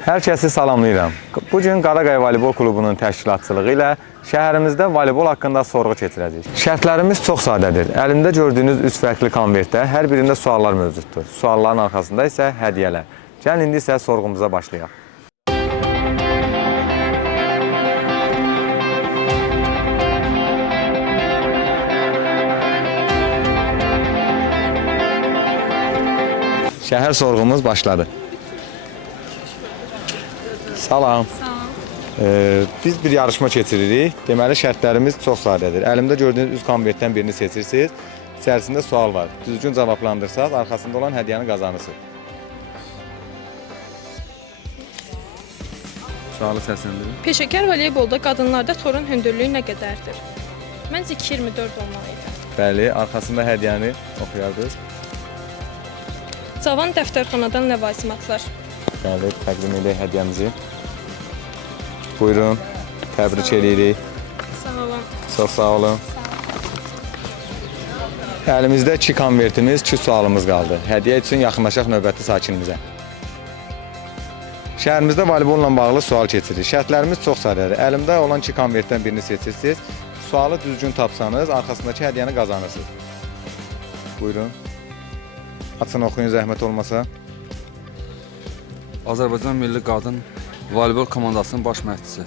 Hər kəsi salamlayıram. Bugün Qaraqaya Voleybol Klubunun təşkilatçılığı ilə şəhərimizdə voleybol haqqında sorğu keçirəcəyik. Şərtlərimiz çox sadədir. Əlimdə gördüyünüz 3 fərqli konvertdə hər birində suallar mövcuddur. Sualların arxasında isə hədiyyələr. Gəlin indi isə sorğumuza başlayaq. Şəhər sorğumuz başladı. Salam. Biz bir yarışma keçiririk. Deməli, şərtlərimiz çox sadədir. Əlimdə gördüyünüz 3 konvertdən birini seçirsiniz. İçərisində sual var. Düzgün cavablandırsaq, arxasında olan hədiyyəni qazanırsınız. Sualı səsləndirin. Peşəkar voleybolda qadınlarda torun hündürlüyü nə qədərdir? Məncə 2.24 olmalıdır. Bəli, arxasında hədiyyəni oxuyardınız. Cavan dəftərxanadan ləvazimatlar. Bəli, təqdim edək hədiyyəmizi. Buyurun, təbrik edirik. Sağ olun. Çox sağ olun. Əlimizdə 2 konvertimiz, 2 sualımız qaldı. Hədiyyə üçün yaxınlaşaq növbəti sakinimizə. Şəhərimizdə voleybolla bağlı sual keçirir. Şərtlərimiz çox sadədir. Əlimdə olan 2 konvertdən birini seçirsiniz. Sualı düzgün tapsanız, arxasındakı hədiyyəni qazanırsınız. Buyurun. Açın, oxuyun, zəhmət olmasa. Azərbaycan Milli Qadın Voleybol komandasının baş məşqçisi.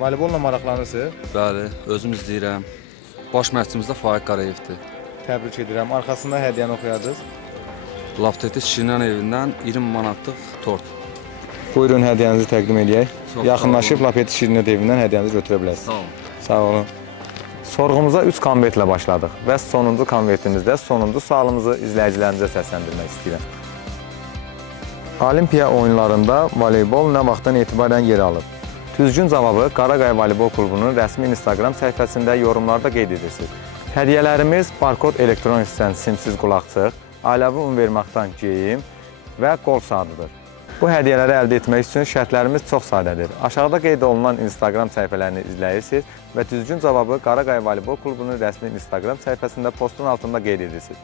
Voleybolla maraqlanırsınız. Bəli, özüm izləyirəm. Baş məşqçimiz də Faiq Qarayevdir. Təbrik edirəm. Arxasında hədiyyəni oxuyardınız. Lapteti Şirinan evindən 20 manatlıq tort. Buyurun, hədiyyənizi təqdim edək. Çox Yaxınlaşıb sağ olun. Lapeti Şirinet evindən hədiyyənizi götürə bilərsiniz. Sağ olun. Sağ olun. Sorğumuza 3 konvertlə başladıq və sonuncu konvertimizdə sonuncu sualımızı izləyicilərimizə səsləndirmək istəyirəm. Olimpiya oyunlarında voleybol nə vaxtdan etibarən yer alıb? Düzgün cavabı Qaraqaya Voleybol Klubunun rəsmi Instagram səhifəsində yorumlarda qeyd edirsiniz. Hədiyyələrimiz barkod elektron hissdən simsiz qulaqçıq, ailəvi univermaqdan geyim və qol saatıdır. Bu hədiyyələri əldə etmək üçün şərtlərimiz çox sadədir. Aşağıda qeyd olunan Instagram səhifələrini izləyirsiniz və düzgün cavabı Qaraqaya Voleybol Klubunun rəsmi Instagram səhifəsində postun altında qeyd edirsiniz.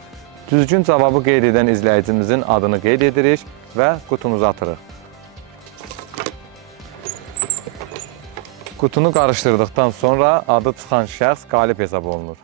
Düzgün cavabı qeyd edən izləyicimizin adını qeyd edirik və qutumuza atırıq. Qutunu qarışdırdıqdan sonra adı çıxan şəxs qalib hesab olunur.